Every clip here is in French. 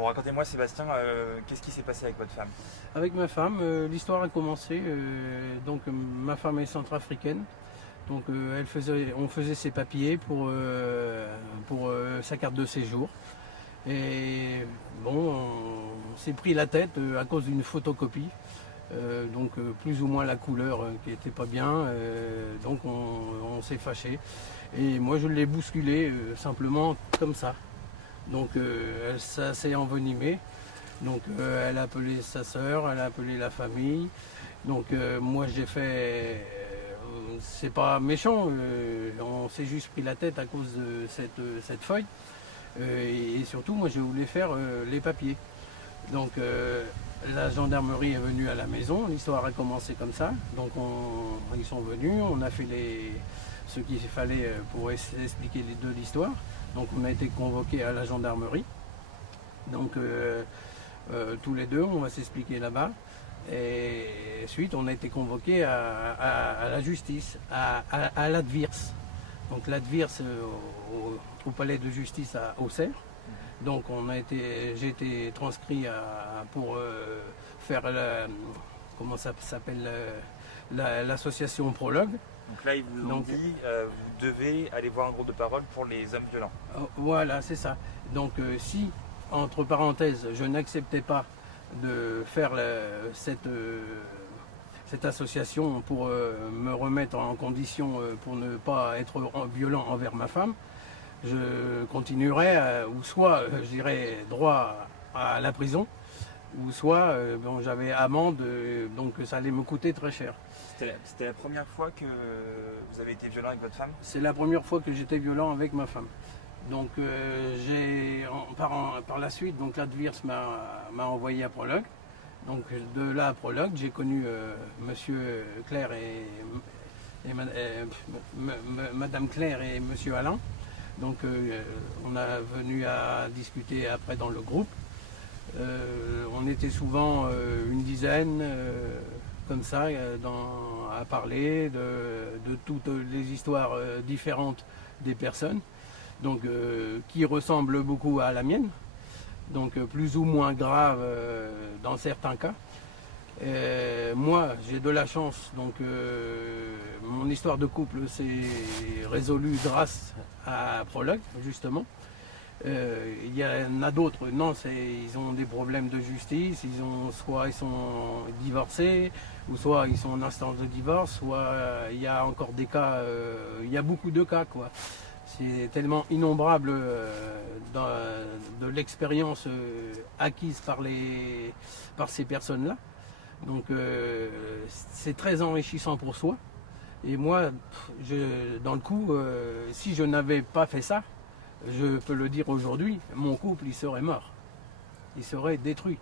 Bon, racontez-moi Sébastien, qu'est-ce qui s'est passé avec votre femme? Avec ma femme, l'histoire a commencé. Ma femme est centrafricaine. On faisait ses papiers pour sa carte de séjour. Et bon, on s'est pris la tête à cause d'une photocopie. Plus ou moins la couleur qui était pas bien. On s'est fâché. Et moi je l'ai bousculé simplement comme ça. Ça s'est envenimé. Elle a appelé sa sœur, elle a appelé la famille. Moi j'ai fait, c'est pas méchant, on s'est juste pris la tête à cause de cette feuille. Et surtout moi je voulais faire les papiers. La gendarmerie est venue à la maison, l'histoire a commencé comme ça. Ils sont venus, on a fait ce qu'il fallait pour expliquer les deux l'histoire. Donc on a été convoqués à la gendarmerie. Tous les deux, on va s'expliquer là-bas. Et ensuite, on a été convoqués à la justice, à l'Advirs. Donc l'Advirs au palais de justice à Auxerre. J'ai été transcrit pour faire comment ça s'appelle, l'association Prologue. Donc là, ils vous ont dit, vous devez aller voir un groupe de parole pour les hommes violents. Voilà, c'est ça. Si, entre parenthèses, je n'acceptais pas de faire cette association pour me remettre en condition pour ne pas être violent envers ma femme, je continuerai, ou soit j'irai droit à la prison, ou soit j'avais amende, donc ça allait me coûter très cher. C'était la première fois que vous avez été violent avec votre femme? C'est la première fois que j'étais violent avec ma femme. Par la suite, l'Advirs m'a envoyé à Prologue. De là à Prologue, j'ai connu Monsieur Claire et Madame Claire et Monsieur Alain. On a venu à discuter après dans le groupe. On était souvent une dizaine, comme ça, à parler de toutes les histoires différentes des personnes, qui ressemblent beaucoup à la mienne, plus ou moins grave dans certains cas. Moi, j'ai de la chance, mon histoire de couple s'est résolue grâce à Prologue, justement. Il y en a d'autres, non, ils ont des problèmes de justice, soit ils sont divorcés, ou soit ils sont en instance de divorce, soit il y a encore des cas, il y a beaucoup de cas, quoi. C'est tellement innombrable de l'expérience acquise par ces personnes-là. C'est très enrichissant pour soi. Et moi, dans le coup, si je n'avais pas fait ça, je peux le dire aujourd'hui, mon couple il serait mort. Il serait détruit.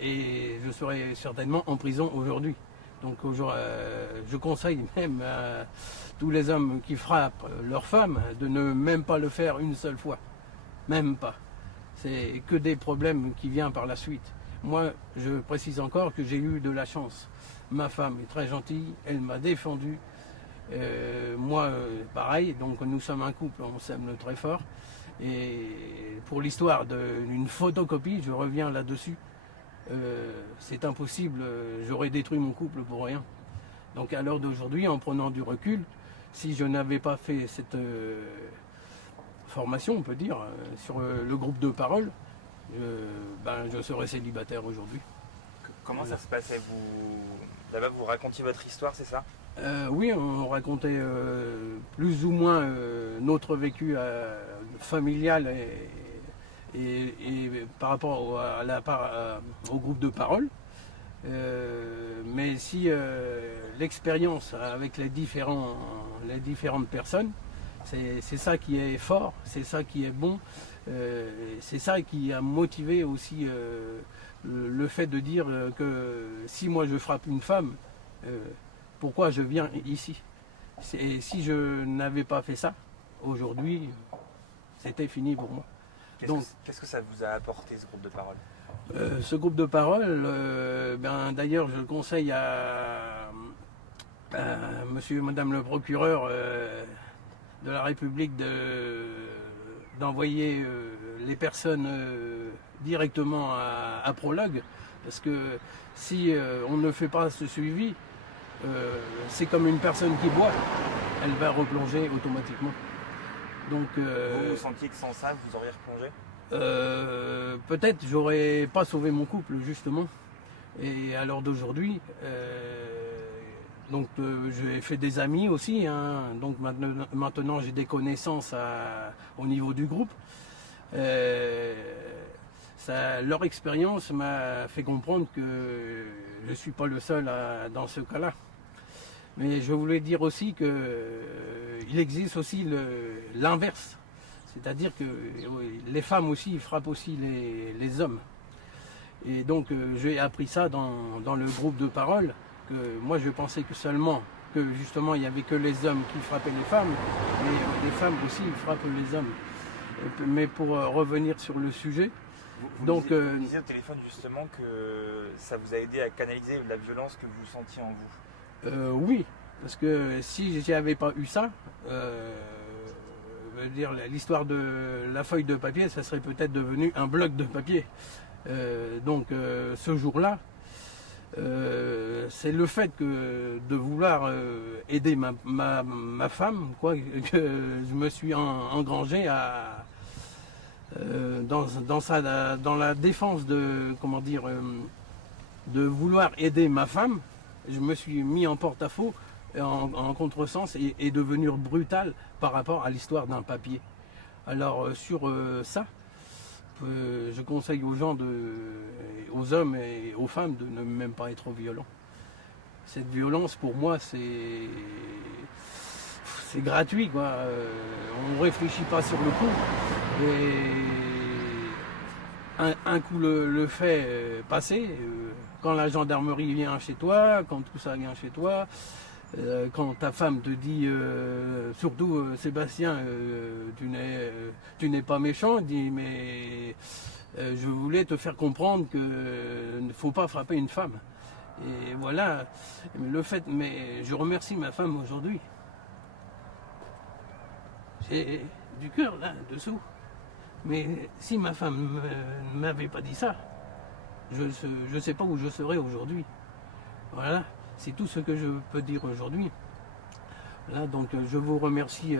Et je serais certainement en prison aujourd'hui. Je conseille même à tous les hommes qui frappent leur femme de ne même pas le faire une seule fois. Même pas. C'est que des problèmes qui viennent par la suite. Moi, je précise encore que j'ai eu de la chance. Ma femme est très gentille, elle m'a défendu. Pareil, nous sommes un couple, on s'aime très fort. Et pour l'histoire d'une photocopie, je reviens là-dessus. C'est impossible, j'aurais détruit mon couple pour rien. Donc à l'heure d'aujourd'hui, en prenant du recul, si je n'avais pas fait cette formation, on peut dire, sur le groupe de parole, je serais célibataire aujourd'hui. Comment ça se passait? Là-bas, vous racontiez votre histoire, c'est ça? Oui, on racontait plus ou moins notre vécu familial et par rapport au groupe de parole. Mais si l'expérience avec les différentes personnes, c'est ça qui est fort, c'est ça qui est bon, c'est ça qui a motivé aussi le fait de dire que si moi je frappe une femme, pourquoi je viens ici? Et si je n'avais pas fait ça, aujourd'hui, c'était fini pour moi. Qu'est-ce que ça vous a apporté, ce groupe de parole? Ce groupe de parole, d'ailleurs, je le conseille à monsieur et madame le procureur de la République d'envoyer les personnes directement à Prologue, parce que si on ne fait pas ce suivi, c'est comme une personne qui boit, elle va replonger automatiquement. Donc, Vous sentiez que sans ça, vous auriez replongé? Peut-être j'aurais pas sauvé mon couple justement. Et à l'heure d'aujourd'hui, j'ai fait des amis aussi. Hein. Donc maintenant j'ai des connaissances au niveau du groupe. Leur expérience m'a fait comprendre que je ne suis pas le seul dans ce cas-là. Mais je voulais dire aussi qu'il existe aussi l'inverse. C'est-à-dire que les femmes aussi frappent aussi les hommes. Et donc j'ai appris ça dans le groupe de parole, que moi je pensais que justement il n'y avait que les hommes qui frappaient les femmes, mais les femmes aussi frappent les hommes. Mais pour revenir sur le sujet, vous disiez au téléphone justement que ça vous a aidé à canaliser la violence que vous sentiez en vous. Oui, parce que si je n'avais pas eu ça, l'histoire de la feuille de papier, ça serait peut-être devenu un bloc de papier. Ce jour-là, c'est le fait de vouloir aider ma femme, quoi, que je me suis engrangé dans la défense de vouloir aider ma femme. Je me suis mis en porte-à-faux, en contresens, et devenir brutal par rapport à l'histoire d'un papier. Alors sur ça, je conseille aux hommes et aux femmes de ne même pas être violents. Cette violence, pour moi, c'est gratuit, quoi. On ne réfléchit pas sur le coup. Et un coup le fait passer, quand la gendarmerie vient chez toi, quand tout ça vient chez toi, quand ta femme te dit, surtout Sébastien, tu n'es pas méchant, dit mais je voulais te faire comprendre que ne faut pas frapper une femme. Et voilà, mais je remercie ma femme aujourd'hui. J'ai du cœur là dessous. Mais si ma femme ne m'avait pas dit ça, je ne sais pas où je serais aujourd'hui. Voilà. C'est tout ce que je peux dire aujourd'hui. Là, donc, je vous remercie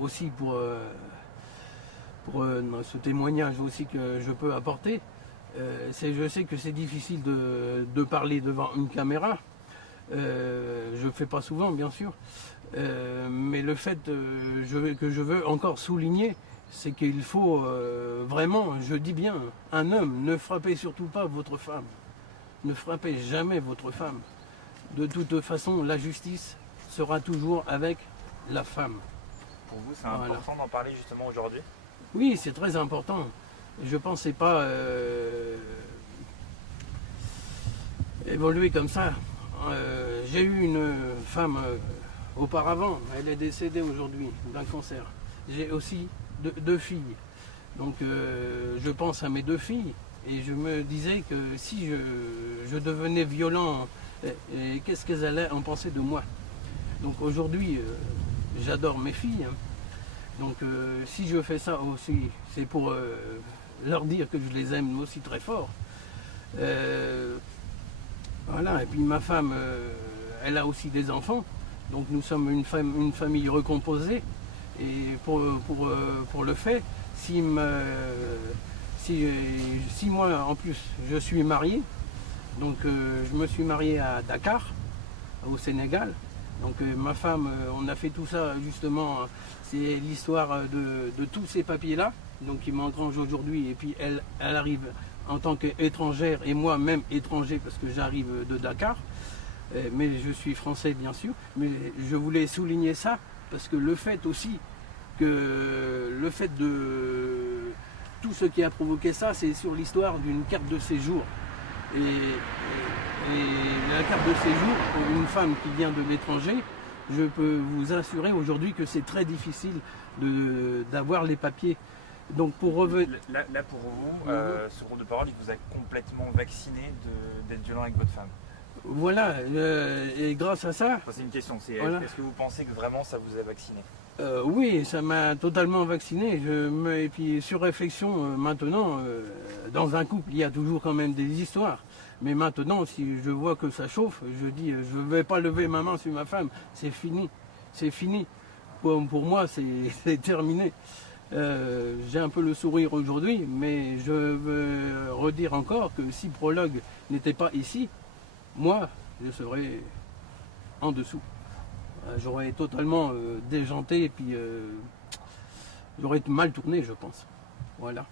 aussi pour ce témoignage aussi que je peux apporter. Je sais que c'est difficile de parler devant une caméra. Je ne fais pas souvent, bien sûr. Mais le fait que je veux encore souligner, c'est qu'il faut vraiment, je dis bien, un homme, ne frappez surtout pas votre femme. Ne frappez jamais votre femme. De toute façon, la justice sera toujours avec la femme. Pour vous, c'est important d'en parler justement aujourd'hui? Oui, c'est très important. Je ne pensais pas évoluer comme ça. J'ai eu une femme auparavant, elle est décédée aujourd'hui d'un cancer. J'ai aussi deux filles. Donc je pense à mes deux filles et je me disais que si je devenais violent, et qu'est-ce qu'elles allaient en penser de moi. Donc aujourd'hui, j'adore mes filles. Hein. Donc si je fais ça aussi, c'est pour leur dire que je les aime aussi très fort. Voilà, et puis ma femme, elle a aussi des enfants. Donc nous sommes une famille recomposée. Et pour le fait, si moi en plus je suis marié, donc je me suis marié à Dakar, au Sénégal. Donc ma femme, on a fait tout ça justement, c'est l'histoire de tous ces papiers-là, donc qui m'engrangent aujourd'hui. Et puis elle arrive en tant qu'étrangère et moi même étranger parce que j'arrive de Dakar. Mais je suis français bien sûr. Mais je voulais souligner ça parce que le fait aussi de tout ce qui a provoqué ça, c'est sur l'histoire d'une carte de séjour. Et la carte de séjour, pour une femme qui vient de l'étranger, je peux vous assurer aujourd'hui que c'est très difficile d'avoir les papiers. Donc pour revenir... Là pour vous, ce groupe de parole, il vous a complètement vacciné d'être violent avec votre femme. Voilà, et grâce à ça... C'est une question, voilà. Est-ce que vous pensez que vraiment ça vous a vacciné? Oui, ça m'a totalement vacciné. Et puis sur réflexion, maintenant, dans un couple, il y a toujours quand même des histoires. Mais maintenant, si je vois que ça chauffe, je dis, je ne vais pas lever ma main sur ma femme. C'est fini. C'est fini. Pour moi, c'est terminé. J'ai un peu le sourire aujourd'hui, mais je veux redire encore que si Prologue n'était pas ici, moi, je serais en dessous. J'aurais totalement déjanté et puis j'aurais mal tourné, je pense. Voilà.